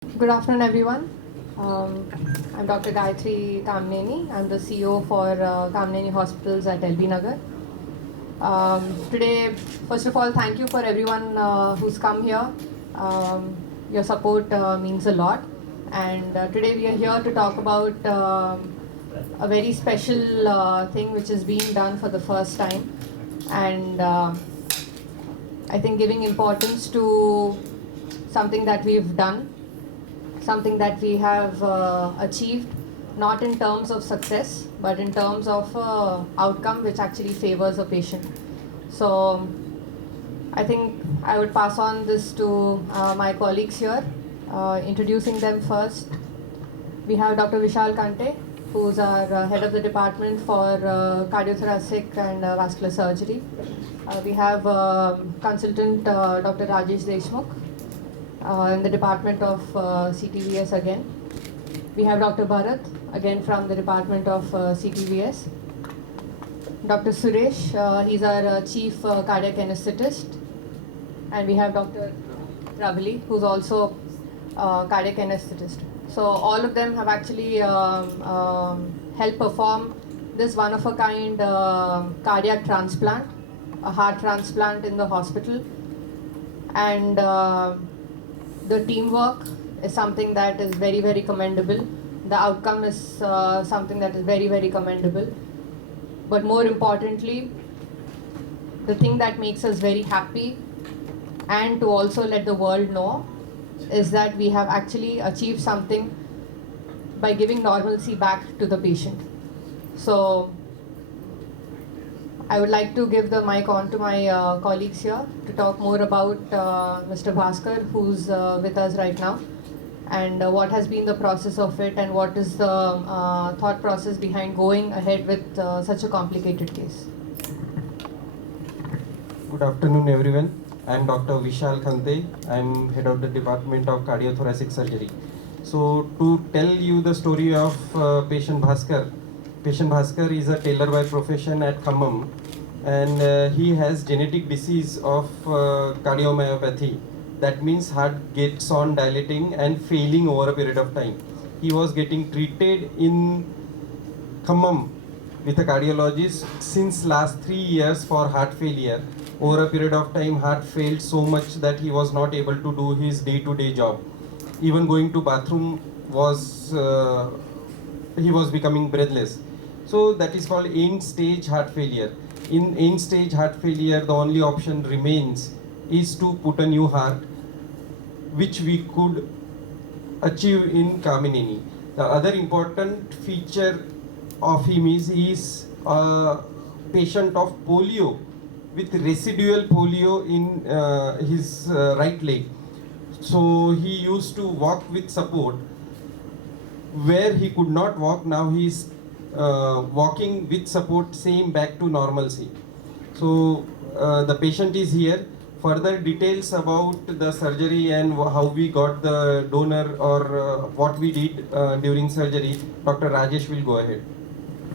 Good afternoon, everyone. I'm Dr. Gayatri Kamneni. I'm the CEO for Kamneni Hospitals at LB Nagar. Today, first of all, thank you for everyone who's come here. Your support means a lot. And today we are here to talk about a very special thing which is being done for the first time. And I think giving importance to something that we've done, something that we have achieved, not in terms of success, but in terms of outcome which actually favors a patient. So I think I would pass on this to my colleagues here, introducing them first. We have Dr. Vishal Kante, who's our head of the department for cardiothoracic and vascular surgery. We have consultant Dr. Rajesh Deshmukh in the department of CTVS again. We have Dr. Bharat, again from the department of CTVS. Dr. Suresh, he's our chief cardiac anesthetist. And we have Dr. Rabali, who's also cardiac anesthetist. So all of them have actually helped perform this one-of-a-kind cardiac transplant, a heart transplant in the hospital. And the teamwork is something that is very, very commendable. The outcome is something that is very, very commendable. But more importantly, the thing that makes us very happy and to also let the world know is that we have actually achieved something by giving normalcy back to the patient. So I would like to give the mic on to my colleagues here to talk more about Mr. Bhaskar, who's with us right now, and what has been the process of it, and what is the thought process behind going ahead with such a complicated case. Good afternoon, everyone. I am Dr. Vishal Khante. I am head of the Department of Cardiothoracic Surgery. So, to tell you the story of patient Bhaskar. Patient Bhaskar is a tailor by profession at Khammam, and he has genetic disease of cardiomyopathy. That means heart gets on dilating and failing over a period of time. He was getting treated in Khammam with a cardiologist since last 3 years for heart failure. Over a period of time, heart failed so much that he was not able to do his day-to-day job. Even going to bathroom was he was becoming breathless. So that is called end-stage heart failure. In end-stage heart failure, the only option remains is to put a new heart, which we could achieve in Kamneni. The other important feature of him is he is a patient of polio with residual polio in his right leg. So he used to walk with support. Where he could not walk, now he is walking with support, same back to normalcy. So the patient is here. Further details about the surgery and how we got the donor or what we did during surgery, Dr. Rajesh will go ahead.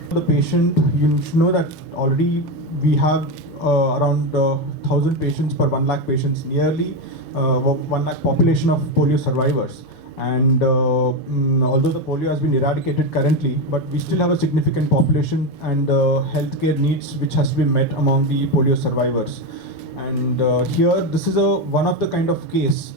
The patient, you should know that already we have around 1,000 patients per 1 lakh patients, nearly 1 lakh population of polio survivors. And although the polio has been eradicated currently, but we still have a significant population and healthcare needs which has to be met among the polio survivors. And here, this is one of the kind of case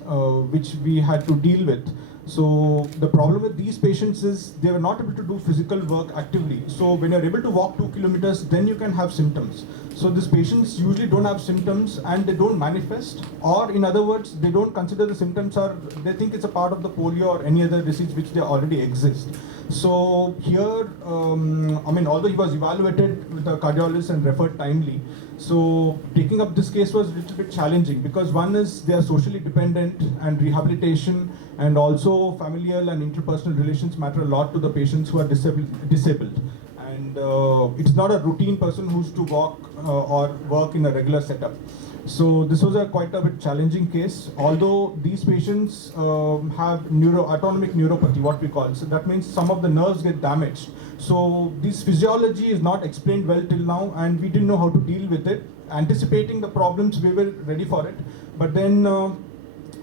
which we had to deal with. So the problem with these patients is they were not able to do physical work actively. So when you're able to walk 2 kilometers, then you can have symptoms. So these patients usually don't have symptoms and they don't manifest, or in other words, they don't consider the symptoms, or they think it's a part of the polio or any other disease which they already exist. So here, although he was evaluated with a cardiologist and referred timely, so taking up this case was a little bit challenging because one is they are socially dependent, and rehabilitation and also familial and interpersonal relations matter a lot to the patients who are disabled. And it's not a routine person who's to walk or work in a regular setup. So this was quite a bit challenging case, although these patients have autonomic neuropathy, what we call. So that means some of the nerves get damaged. So this physiology is not explained well till now, and we didn't know how to deal with it. Anticipating the problems, we were ready for it. But then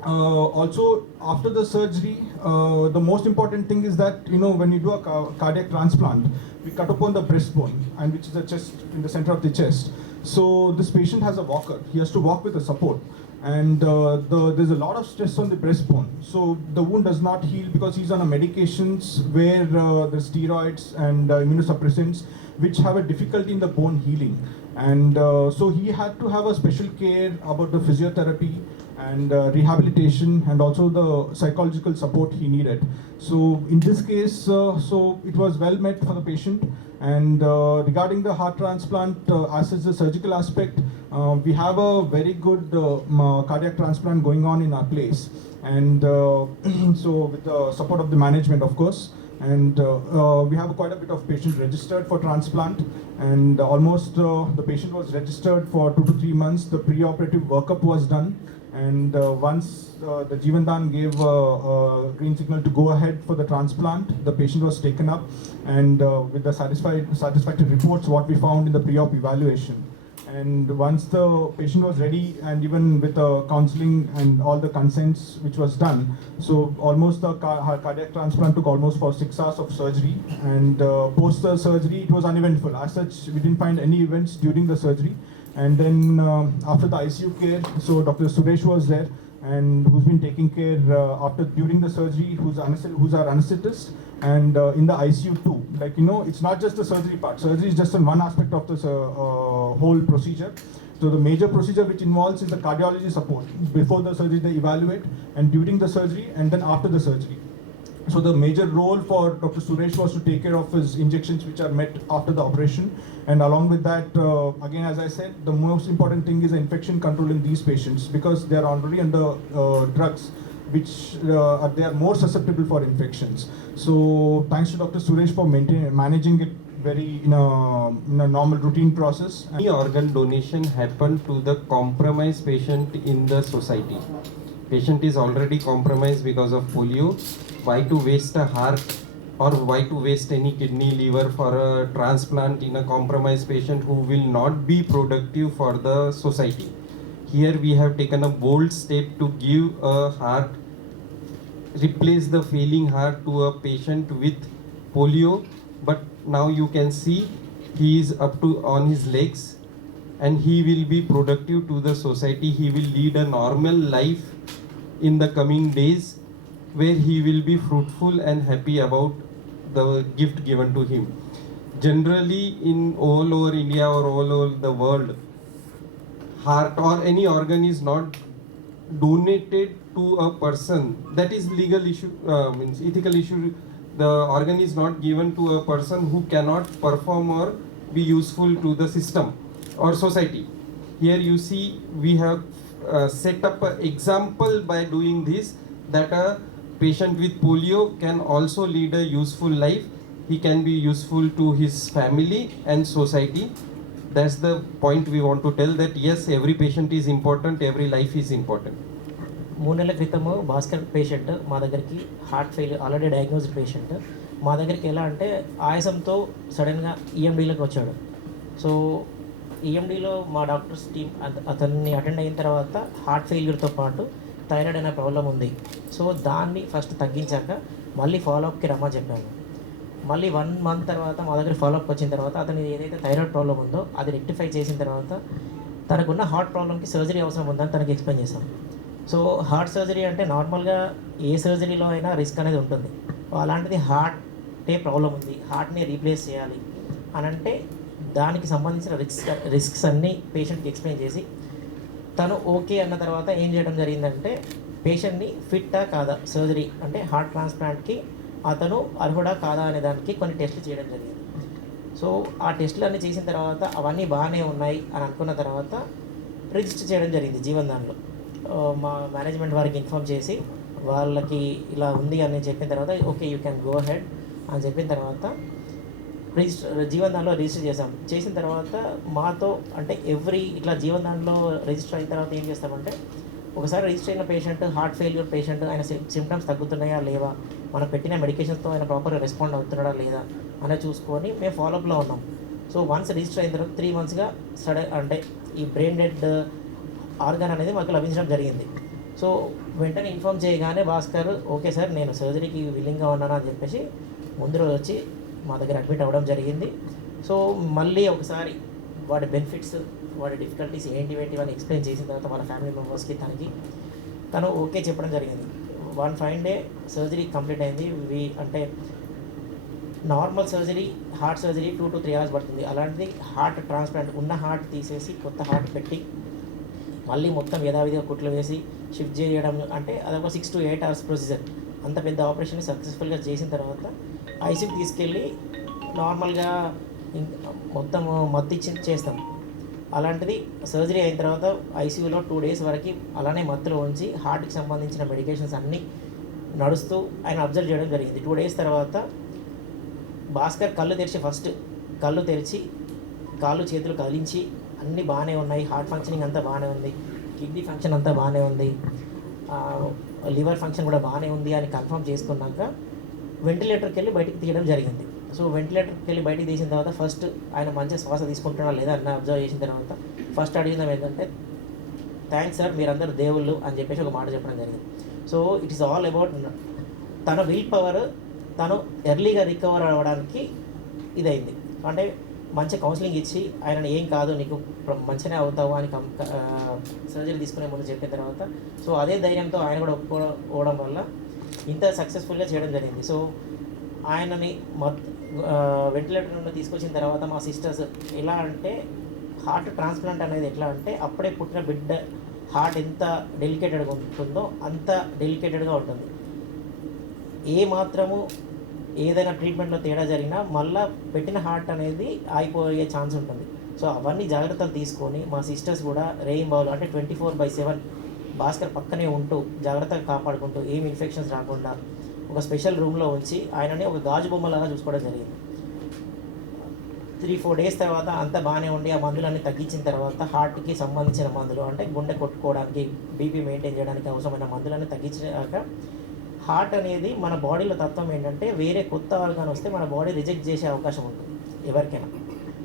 Also, after the surgery, the most important thing is that, you know, when you do a cardiac transplant, we cut upon the breastbone, and which is the chest, in the center of the chest. So this patient has a walker. He has to walk with a support, and there's a lot of stress on the breastbone. So the wound does not heal because he's on a medications where the steroids and immunosuppressants, which have a difficulty in the bone healing. And so he had to have a special care about the physiotherapy and rehabilitation, and also the psychological support he needed. So in this case, so it was well met for the patient. And regarding the heart transplant, as is the surgical aspect, we have a very good cardiac transplant going on in our place. And so with the support of the management, of course. And we have quite a bit of patients registered for transplant, and almost the patient was registered for 2 to 3 months. The pre-operative workup was done, and once the Jeevandan gave green signal to go ahead for the transplant, the patient was taken up, and with the satisfactory reports what we found in the pre-op evaluation. And once the patient was ready, and even with the counseling and all the consents which was done, so almost the cardiac transplant took almost for 6 hours of surgery. And post the surgery, it was uneventful. As such, we didn't find any events during the surgery. And then after the ICU care, so Dr. Suresh was there, and who's been taking care during the surgery, who's our anesthetist, and in the ICU too. Like, you know, it's not just the surgery part. Surgery is just one aspect of the whole procedure. So the major procedure which involves is the cardiology support. Before the surgery they evaluate, and during the surgery, and then after the surgery. So the major role for Dr. Suresh was to take care of his injections which are met after the operation. And along with that, again, as I said, the most important thing is infection control in these patients, because they are already under drugs which they are more susceptible for infections. So thanks to Dr. Suresh for managing it very in a normal routine process. Any organ donation happen to the compromised patient in the society. Patient is already compromised because of polio. Why to waste a heart, or why to waste any kidney, liver for a transplant in a compromised patient who will not be productive for the society? Here we have taken a bold step to give a heart, replace the failing heart to a patient with polio. But now you can see he is up to on his legs, and he will be productive to the society. He will lead a normal life in the coming days, where he will be fruitful and happy about the gift given to him. Generally, in all over India or all over the world, heart or any organ is not donated to a person. That is legal issue, means ethical issue. The organ is not given to a person who cannot perform or be useful to the system or society. Here you see we have set up an example by doing this, that a patient with polio can also lead a useful life. He can be useful to his family and society. That's the point we want to tell, that yes, every patient is important, every life is important. 3 నెలల క్రితము భాస్కర్ పేషెంట్ మా దగ్గరికి heart failure already diagnosed patient మా దగ్గరికి ఎలా అంటే ఆయాసంతో సడన్గా ఈఎండీలోకి వచ్చాడు. సో ఈఎండీలో మా డాక్టర్స్ టీమ్ అతన్ని అటెండ్ అయిన తర్వాత హార్ట్ ఫెయిల్యూర్తో పాటు థైరాయిడ్ అనే ప్రాబ్లం ఉంది. సో దాన్ని ఫస్ట్ తగ్గించాక మళ్ళీ ఫాలోఅప్కి రమ్మని చెప్పాము. మళ్ళీ 1 మంత్ తర్వాత మా దగ్గర ఫాలోఅప్ వచ్చిన తర్వాత అతని ఏదైతే థైరాయిడ్ ప్రాబ్లం ఉందో అది రెక్టిఫై చేసిన తర్వాత తనకున్న హార్ట్ ప్రాబ్లమ్కి సర్జరీ అవసరం ఉందని తనకి ఎక్స్ప్లెయిన్ చేశాం. సో హార్ట్ సర్జరీ అంటే నార్మల్గా ఏ సర్జరీలో అయినా రిస్క్ అనేది ఉంటుంది. అలాంటిది హార్టే ప్రాబ్లం ఉంది, హార్ట్ని రీప్లేస్ చేయాలి అని అంటే దానికి సంబంధించిన రిస్క్స్ అన్నీ పేషెంట్కి ఎక్స్ప్లెయిన్ చేసి తను ఓకే అన్న తర్వాత ఏం చేయడం జరిగిందంటే పేషెంట్ని ఫిట్టా కాదా సర్జరీ అంటే హార్ట్ ట్రాన్స్ప్లాంట్కి అతను అర్హుడా కాదా అనే దానికి కొన్ని టెస్టులు చేయడం జరిగింది. సో ఆ టెస్టులు అన్నీ చేసిన తర్వాత అవన్నీ బాగానే ఉన్నాయి అని అనుకున్న తర్వాత రిజిస్టర్ చేయడం జరిగింది జీవన్దాన్లో. మా మేనేజ్మెంట్ వారికి ఇన్ఫామ్ చేసి వాళ్ళకి ఇలా ఉంది అని చెప్పిన తర్వాత okay you can go head అని చెప్పిన తర్వాత జీవన్దాన్లో రిజిస్టర్ చేసాం. చేసిన తర్వాత మాతో అంటే ఇట్లా జీవన్దాన్లో రిజిస్టర్ అయిన తర్వాత ఏం చేస్తామంటే ఒకసారి రిజిస్టర్ అయిన పేషెంట్ హార్ట్ ఫెయిల్యూర్ పేషెంట్ ఆయన సిమ్టమ్స్ తగ్గుతున్నాయా లేవా, మనం పెట్టిన మెడికేషన్స్తో ఆయన ప్రాపర్గా రెస్పాండ్ అవుతున్నాడా లేదా అనేది చూసుకొని మేము ఫాలోఅప్లో ఉన్నాం. సో వన్స్ రిజిస్టర్ అయిన తర్వాత 3 మంత్స్గా అంటే ఈ బ్రెయిన్ డెడ్ ఆర్గాన్ అనేది మాకు లభించడం జరిగింది. సో వెంటనే ఇన్ఫామ్ చేయగానే భాస్కర్ ఓకే సార్ నేను సర్జరీకి విల్లింగ్గా ఉన్నాను అని చెప్పేసి ముందు రోజు వచ్చి మా దగ్గర అడ్మిట్ అవ్వడం జరిగింది. సో మళ్ళీ ఒకసారి వాడి బెనిఫిట్స్ వాడి డిఫికల్టీస్ ఏంటి అని ఎక్స్ప్లెయిన్ చేసిన తర్వాత వాళ్ళ ఫ్యామిలీ మెంబర్స్కి తను ఓకే చెప్పడం జరిగింది. 1 fine day సర్జరీ కంప్లీట్ అయింది. అంటే నార్మల్ సర్జరీ హార్ట్ సర్జరీ 2 to 3 hours పడుతుంది. అలాంటిది హార్ట్ ట్రాన్స్ప్లాంట్ ఉన్న హార్ట్ తీసేసి కొత్త హార్ట్ పెట్టి మళ్ళీ మొత్తం యథావిధిగా కుట్లు వేసి షిఫ్ట్ చేయడం అంటే అదొక 6 to 8 hours ప్రొసీజర్. అంత పెద్ద ఆపరేషన్ సక్సెస్ఫుల్గా చేసిన తర్వాత ఐసీయూకి తీసుకెళ్ళి నార్మల్గా మొత్తం మత్తిచ్చి చేస్తాం. అలాంటిది సర్జరీ అయిన తర్వాత ఐసీయూలో 2 days వరకు అలానే మత్తులో ఉంచి హార్ట్కి సంబంధించిన మెడికేషన్స్ అన్నీ నడుస్తూ ఆయన అబ్జర్వ్ చేయడం జరిగింది. 2 days తర్వాత భాస్కర్ ఫస్ట్ కళ్ళు తెరిచి కాళ్ళు చేతులు కదిలించి అన్నీ బాగానే ఉన్నాయి, హార్ట్ ఫంక్షనింగ్ అంతా బాగానే ఉంది, కిడ్నీ ఫంక్షన్ అంతా బాగానే ఉంది, లివర్ ఫంక్షన్ కూడా బాగానే ఉంది అని కన్ఫర్మ్ చేసుకున్నాక వెంటిలేటర్కి వెళ్ళి బయటికి తీయడం జరిగింది. సో వెంటిలేటర్కి వెళ్ళి బయటికి తీసిన తర్వాత ఫస్ట్ ఆయన మంచిగా శ్వాస తీసుకుంటున్నా లేదా అన్న అబ్జర్వ్ చేసిన తర్వాత ఫస్ట్ అడిగిందాం ఏంటంటే థ్యాంక్స్ సార్ మీరందరూ దేవుళ్ళు అని చెప్పేసి ఒక మాట చెప్పడం జరిగింది. So it is all about తన విల్ పవర్ తను ఎర్లీగా రికవర్ అవ్వడానికి ఇదైంది. అంటే మంచి కౌన్సిలింగ్ ఇచ్చి ఆయనను ఏం కాదు నీకు మంచిగానే అవుతావు అని సర్జరీ తీసుకునే ముందు చెప్పిన తర్వాత సో అదే ధైర్యంతో ఆయన కూడా ఒప్పుకోవడం వల్ల ఇంత సక్సెస్ఫుల్గా చేయడం జరిగింది. సో ఆయనని వెంటిలేటర్ నుండి తీసుకొచ్చిన తర్వాత మా సిస్టర్స్ ఎలా అంటే హార్ట్ ట్రాన్స్ప్లాంట్ అనేది ఎట్లా అంటే అప్పుడే పుట్టిన బిడ్డ హార్ట్ ఎంత డెలికేటెడ్గా ఉంటుందో అంత డెలికేటెడ్గా ఉంటుంది. ఏ మాత్రము ఏదైనా ట్రీట్మెంట్లో తేడా జరిగినా మళ్ళీ పెట్టిన హార్ట్ అనేది ఆగిపోయే ఛాన్స్ ఉంటుంది. సో అవన్నీ జాగ్రత్తలు తీసుకొని మా సిస్టర్స్ కూడా రేయింబావులు అంటే 24/7 భాస్కర్ పక్కనే ఉంటూ జాగ్రత్తగా కాపాడుకుంటూ ఏం ఇన్ఫెక్షన్స్ రాకుండా ఒక స్పెషల్ రూమ్లో ఉంచి ఆయనని ఒక గాజు బొమ్మలాగా చూసుకోవడం జరిగింది. 3-4 days తర్వాత అంతా బాగానే ఉండి ఆ మందులన్నీ తగ్గించిన తర్వాత హార్ట్కి సంబంధించిన మందులు అంటే గుండె కొట్టుకోవడానికి బీపీ మెయింటైన్ చేయడానికి అవసరమైన మందులన్నీ తగ్గించాక హార్ట్ అనేది మన బాడీలో తత్వం ఏంటంటే వేరే కొత్త ఆర్గాన్ వస్తే మన బాడీ రిజెక్ట్ చేసే అవకాశం ఉంటుంది ఎవరికైనా.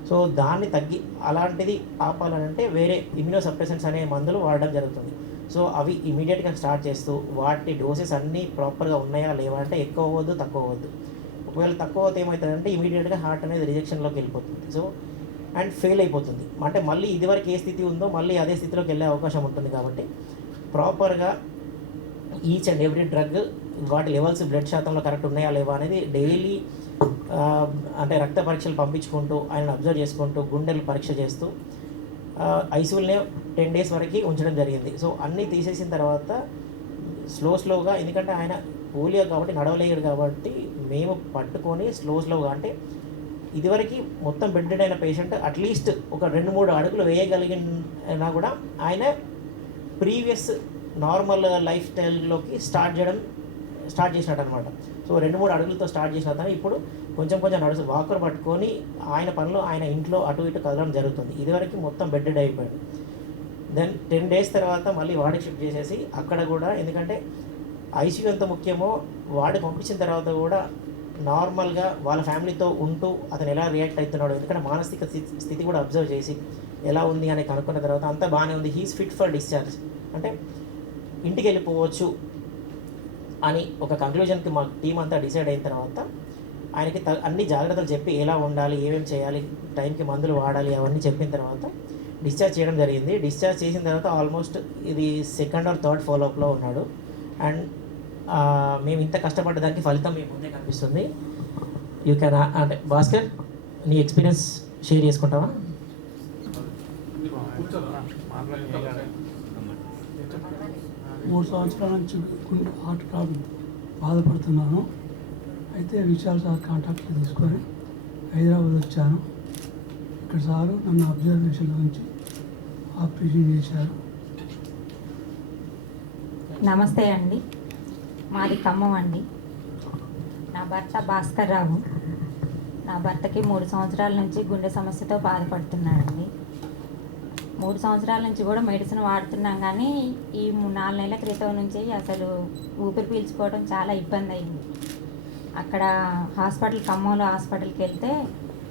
సో దాన్ని అలాంటిది ఆపాలనంటే వేరే ఇమ్యూనోసప్రెసెంట్స్ అనే మందులు వాడడం జరుగుతుంది. సో అవి ఇమీడియట్గా స్టార్ట్ చేస్తూ వాటి డోసెస్ అన్నీ ప్రాపర్గా ఉన్నాయా లేవా అంటే ఎక్కువ అవ్వద్దు తక్కువ అవ్వద్దు. ఒకవేళ తక్కువ అవుతే ఏమవుతుందంటే ఇమీడియట్గా హార్ట్ అనేది రిజెక్షన్లోకి వెళ్ళిపోతుంది. సో అండ్ ఫెయిల్ అయిపోతుంది. అంటే మళ్ళీ ఇదివరకు ఏ స్థితి ఉందో మళ్ళీ అదే స్థితిలోకి వెళ్ళే అవకాశం ఉంటుంది. కాబట్టి ప్రాపర్గా ఈచ్ అండ్ ఎవ్రీ డ్రగ్ వాటి లెవెల్స్ బ్లడ్ శాతంలో కరెక్ట్ ఉన్నాయా లేవా అనేది డైలీ అంటే రక్త పరీక్షలు పంపించుకుంటూ ఆయన అబ్జర్వ్ చేసుకుంటూ గుండెలు పరీక్ష చేస్తూ ఐసీయూలోనే 10 days వరకు ఉంచడం జరిగింది. సో అన్నీ తీసేసిన తర్వాత స్లోగా ఎందుకంటే ఆయన పోలియో కాబట్టి నడవలేడు కాబట్టి మేము పట్టుకొని స్లోగా అంటే ఇదివరకు మొత్తం బెడ్డెడ్ అయిన పేషెంట్ అట్లీస్ట్ ఒక 2-3 అడుగులు వేయగలిగినా కూడా ఆయన ప్రీవియస్ నార్మల్ లైఫ్ స్టైల్లోకి స్టార్ట్ చేసినట్టు అనమాట. సో 2-3 అడుగులతో స్టార్ట్ చేసిన తర్వాత ఇప్పుడు కొంచెం వాకర్ పట్టుకొని ఆయన పనులు ఆయన ఇంట్లో అటు ఇటు కదలడం జరుగుతుంది. ఇదివరకు మొత్తం బెడ్డెడ్ అయిపోయాడు. దెన్ 10 days తర్వాత మళ్ళీ వాడికి షిఫ్ట్ చేసేసి అక్కడ కూడా ఎందుకంటే ఐసీయూ ఎంత ముఖ్యమో వాడి పంపించిన తర్వాత కూడా నార్మల్గా వాళ్ళ ఫ్యామిలీతో ఉంటూ అతను ఎలా రియాక్ట్ అవుతున్నాడు ఎందుకంటే మానసిక స్థితి కూడా అబ్జర్వ్ చేసి ఎలా ఉంది అని కనుక్కున్న తర్వాత అంతా బాగానే ఉంది, హీఈస్ ఫిట్ ఫర్ డిశ్చార్జ్ అంటే ఇంటికి వెళ్ళిపోవచ్చు అని ఒక కంక్లూజన్కి మా టీం అంతా డిసైడ్ అయిన తర్వాత ఆయనకి అన్ని జాగ్రత్తలు చెప్పి ఎలా ఉండాలి ఏమేమి చేయాలి టైంకి మందులు వాడాలి అవన్నీ చెప్పిన తర్వాత డిశ్చార్జ్ చేయడం జరిగింది. డిశ్చార్జ్ చేసిన తర్వాత ఆల్మోస్ట్ ఇది 2nd or 3rd ఫాలోఅప్లో ఉన్నాడు. అండ్ మేము ఇంత కష్టపడ్డ దానికి ఫలితం మీ ముందే కనిపిస్తుంది. యూ కెన్ అంటే భాస్కర్ నీ ఎక్స్పీరియన్స్ షేర్ చేసుకుంటావా? 3 సంవత్సరాల నుంచి హార్ట్ ప్రాబ్లం బాధపడుతున్నాను. అయితే విశాల్ సార్ కాంటాక్ట్ తీసుకొని హైదరాబాద్ వచ్చాను. ఇక్కడ సారు నన్ను అబ్జర్వేషన్లో ఉంచి ఆపరేషన్ చేశారు. నమస్తే అండి, మాది ఖమ్మం అండి. నా భర్త భాస్కర్ రావు. నా భర్తకి 3 సంవత్సరాల నుంచి గుండె సమస్యతో బాధపడుతున్నాడండి. 3 సంవత్సరాల నుంచి కూడా మెడిసిన్ వాడుతున్నాం, కానీ ఈ 4 నెలల క్రితం నుంచి అసలు ఊపిరి పీల్చుకోవడం చాలా ఇబ్బంది అయింది. అక్కడ ఖమ్మంలో హాస్పిటల్కి వెళ్తే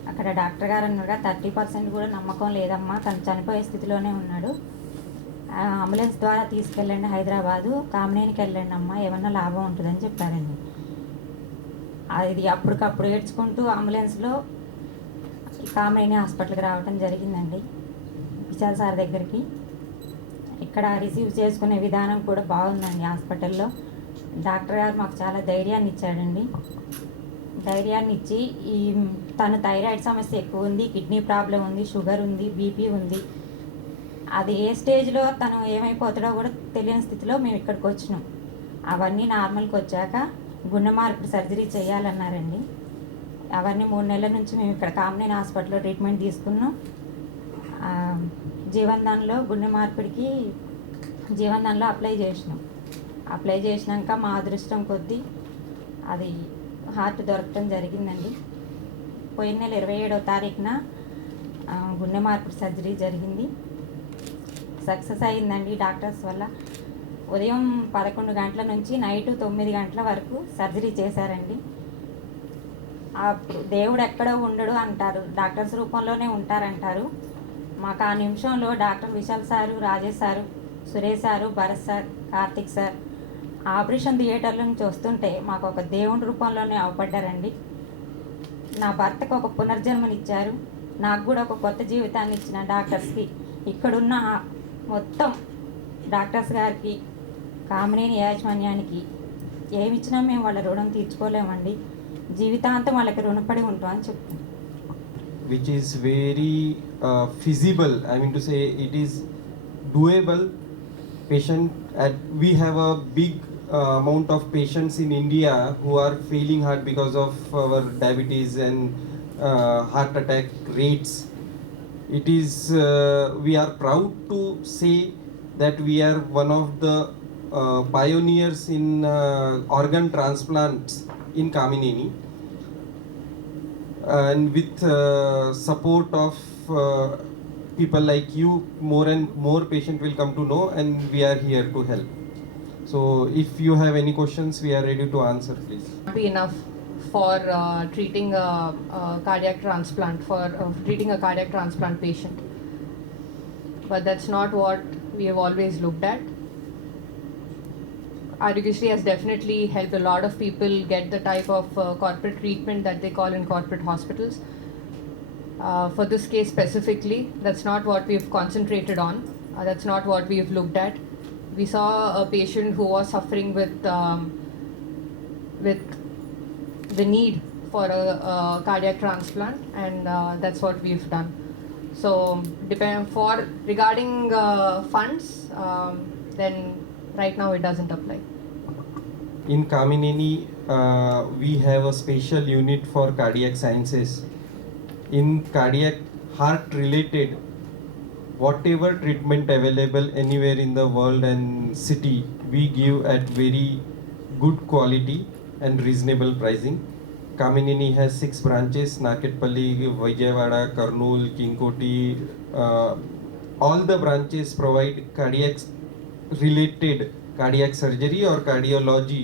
అక్కడ డాక్టర్ గారు అన్నారుగా 30% కూడా నమ్మకం లేదమ్మా, తను చనిపోయే స్థితిలోనే ఉన్నాడు, అంబులెన్స్ ద్వారా తీసుకెళ్ళండి హైదరాబాదు, కామినేనికి వెళ్ళండి అమ్మ, ఏమన్నా లాభం ఉంటుందని చెప్పారండి. అది అప్పటికప్పుడు ఏడ్చుకుంటూ అంబులెన్స్లో కామినేని హాస్పిటల్కి రావడం జరిగిందండి, విశాల్ సార్ దగ్గరికి. ఇక్కడ రిసీవ్ చేసుకునే విధానం కూడా బాగుందండి హాస్పిటల్లో. డాక్టర్ గారు మాకు చాలా ధైర్యాన్ని ఇచ్చాడండి. ధైర్యాన్ని ఇచ్చి తను థైరాయిడ్ సమస్య ఎక్కువ ఉంది, కిడ్నీ ప్రాబ్లం ఉంది, షుగర్ ఉంది, బీపీ ఉంది. అది ఏ స్టేజ్లో తను ఏమైపోతాడో కూడా తెలియని స్థితిలో మేము ఇక్కడికి వచ్చినాం. అవన్నీ నార్మల్కి వచ్చాక గుండె మార్పిడి సర్జరీ చేయాలన్నారండి. అవన్నీ 3 నెలల నుంచి మేము ఇక్కడ కామినేని హాస్పిటల్లో ట్రీట్మెంట్ తీసుకున్నాం. జీవన్దాన్లో గుండె మార్పిడికి జీవన్దాన్లో అప్లై చేసినాక మా అదృష్టం కొద్దీ అది హార్ట్ దొరకటం జరిగిందండి. పోయిన నెల 27వ తారీఖున గుండె మార్పిడి సర్జరీ జరిగింది. సక్సెస్ అయిందండి డాక్టర్స్ వల్ల. ఉదయం 11 గంటల నుంచి నైట్ 9 గంటల వరకు సర్జరీ చేశారండి. అప్పుడు దేవుడు ఎక్కడో ఉండడు అంటారు, డాక్టర్స్ రూపంలోనే ఉంటారంటారు. మాకు ఆ నిమిషంలో డాక్టర్ విశాల్ సారు, రాజేష్ సారు, సురేష్ సారు, భరత్ సార్, కార్తిక్ సార్ ఆపరేషన్ థియేటర్ల నుంచి వస్తుంటే మాకు ఒక దేవుడి రూపంలోనే అవపడ్డారండి. నా భర్తకు ఒక పునర్జన్మనిచ్చారు, నాకు కూడా ఒక కొత్త జీవితాన్ని ఇచ్చిన డాక్టర్స్కి, ఇక్కడున్న మొత్తం డాక్టర్స్ గారికి, కామినేని యాజమాన్యానికి ఏమిచ్చినా మేము వాళ్ళ రుణం తీర్చుకోలేమండి. జీవితాంతం వాళ్ళకి రుణపడి ఉంటాం అని చెప్తాను. Which is very feasible. I mean to say, it is doable. We have a big amount of patients in India who are failing hard because of our diabetes and heart attack rates. It is we are proud to say that we are one of the pioneers in organ transplants in Kamineni, and with support of people like you, more and more patients will come to know, and we are here to help. So if you have any questions, we are ready to answer, please. Be enough for treating a cardiac transplant, treating a cardiac transplant patient. But that's not what we have always looked at. Aarogyasri has definitely helped a lot of people get the type of corporate treatment that they call in corporate hospitals. For this case specifically, that's not what we've concentrated on. That's not what we've looked at. We saw a patient who was suffering with the need for a cardiac transplant, and that's what we've done. So regarding funds, then right now it doesn't apply. In Kamineni, we have a special unit for cardiac sciences. In cardiac heart related, whatever treatment available anywhere in the world and city, we give at very good quality and reasonable pricing. Kamineni has 6 branches: Naketpalli, Vijayawada, Kurnool, Kinkoti. All the branches provide cardiac related cardiac surgery or cardiology,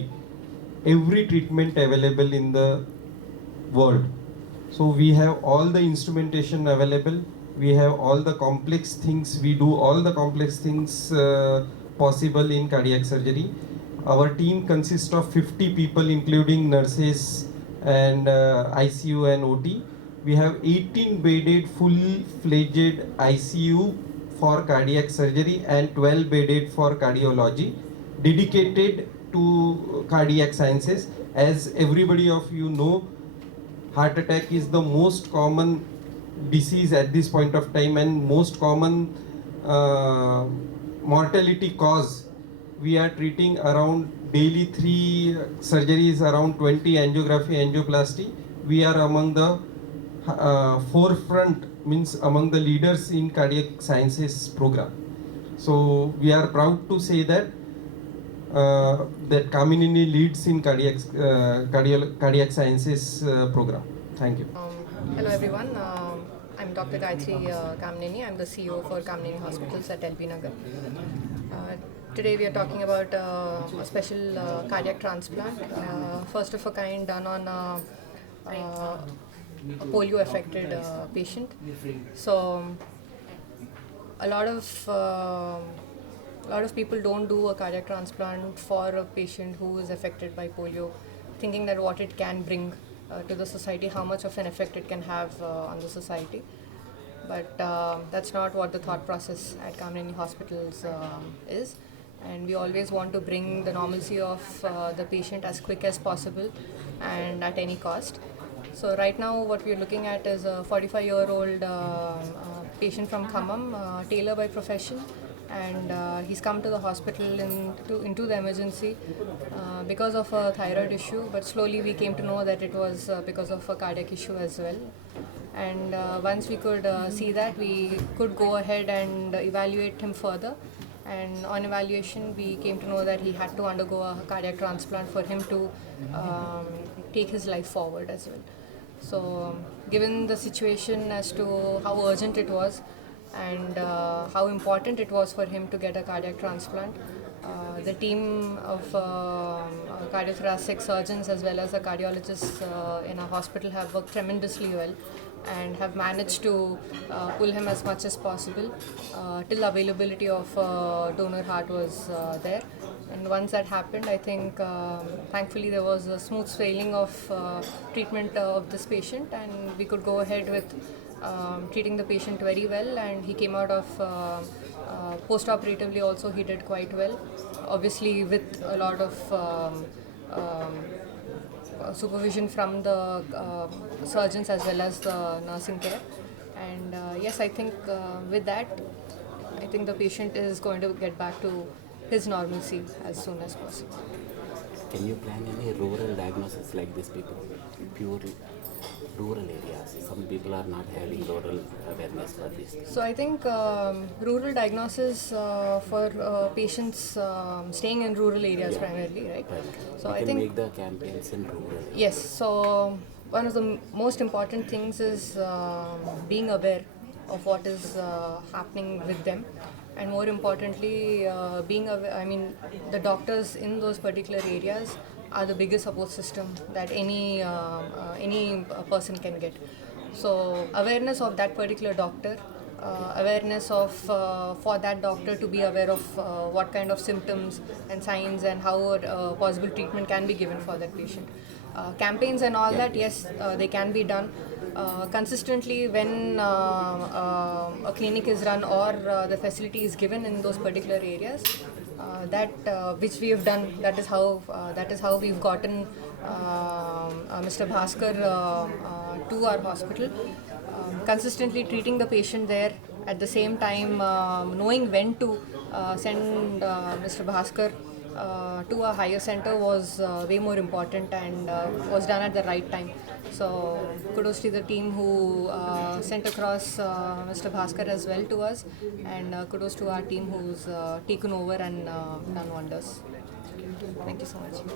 every treatment available in the world. So we have all the instrumentation available, we have all the complex things, we do all the complex things possible in cardiac surgery. Our team consists of 50 people including nurses and ICU and OT. We have 18 bedded full-fledged ICU for cardiac surgery and 12 bedded for cardiology, dedicated to cardiac sciences. As everybody of you know, heart attack is the most common disease at this point of time and most common mortality cause. We are treating around daily 3 surgeries, around 20 angiography, angioplasty. We are among the forefront, means among the leaders in cardiac sciences program. So we are proud to say that that Kamineni leads in cardiac sciences program. Thank you. Hello everyone, I'm Dr. Gayatri Kamineni. I'm the CEO for Kamineni Hospitals at LB Nagar. Today we are talking about a special cardiac transplant, first of a kind, done on a polio affected patient. So a lot of a lot of people don't do a cardiac transplant for a patient who is affected by polio, thinking that what it can bring to the society, how much of an effect it can have on the society. But that's not what the thought process at Kamini Hospitals is. And we always want to bring the normalcy of the patient as quick as possible and at any cost. So right now what we're looking at is a 45-year-old patient from Khammam, tailor by profession, and he's come to the hospital into the emergency because of a thyroid issue, but slowly we came to know that it was because of a cardiac issue as well. And once we could see that, we could go ahead and evaluate him further. And on evaluation, we came to know that he had to undergo a cardiac transplant for him to take his life forward as well. So, given the situation as to how urgent it was and how important it was for him to get a cardiac transplant, the team of cardiothoracic surgeons as well as the cardiologists in our hospital have worked tremendously well and have managed to pull him as much as possible till availability of donor heart was there. And once that happened, I think thankfully there was a smooth sailing of treatment of this patient, and we could go ahead with treating the patient very well, and he came out of post-operatively also he did quite well, obviously with a lot of supervision from the surgeons as well as the nursing care. And yes, I think with that, I think the patient is going to get back to his normalcy as soon as possible. Can you plan any rural diagnosis like these people? Pure rural areas. Some people are not having rural awareness for this. So I think rural diagnosis for patients staying in rural areas primarily, right? So We I can think make the campaigns in rural. yes. So one of the most important things is being aware of what is happening with them, and more importantly, being aware. I mean, the doctors in those particular areas are the biggest support system that any person can get. So awareness of that particular doctor, awareness of for that doctor to be aware of what kind of symptoms and signs and how possible treatment can be given for that patient. Campaigns and all that, yes, they can be done consistently when a clinic is run or the facility is given in those particular areas. That which we have done. That is how we've gotten Mr. Bhaskar to our hospital, consistently treating the patient there. At the same time, knowing when to send Mr. Bhaskar to a higher center was way more important and was done at the right time. So kudos to the team who sent across Mr. Bhaskar as well to us, and kudos to our team who's taken over and done wonders. Thank you so much.